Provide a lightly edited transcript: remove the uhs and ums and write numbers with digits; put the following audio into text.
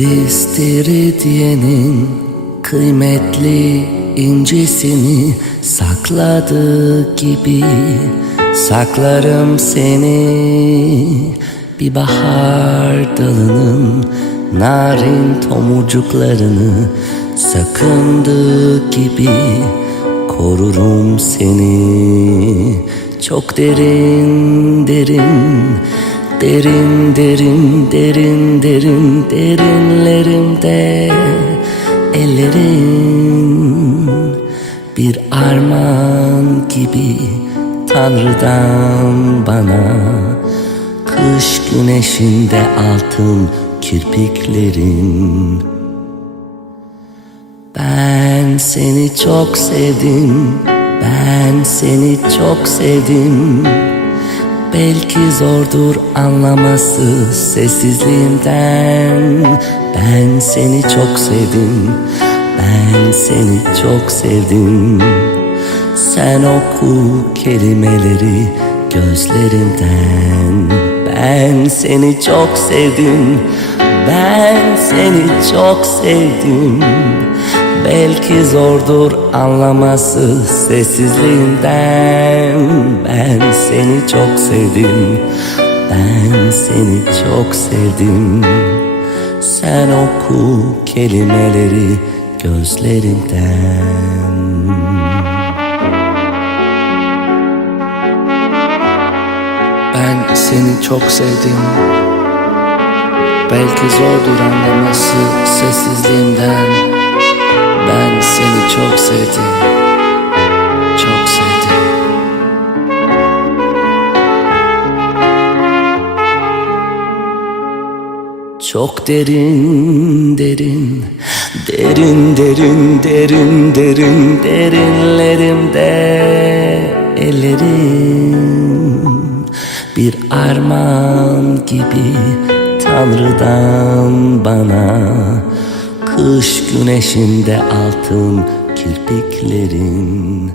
İstiridyenin kıymetli incesini sakladığı gibi saklarım seni. Bir bahar dalının narin tomurcuklarını sakındığı gibi korurum seni. Çok derin derin, derin derin derin derin derinlerimde ellerin bir armağan gibi Tanrı'dan bana. Kış güneşinde altın kirpiklerin. Ben seni çok sevdim, ben seni çok sevdim. Belki zordur anlaması sessizliğimden. Ben seni çok sevdim, ben seni çok sevdim. Sen oku kelimeleri gözlerimden. Ben seni çok sevdim, ben seni çok sevdim. Belki zordur anlaması sessizliğinden. Ben seni çok sevdim, ben seni çok sevdim. Sen oku kelimeleri gözlerimden. Ben seni çok sevdim. Belki zordur anlaması sessizliğimden. Ben seni çok sevdim, çok sevdim. Çok derin derin, derin derin derin derin derinlerimde ellerin bir armağan gibi Tanrı'dan bana. Kış güneşinde altın kirpiklerin.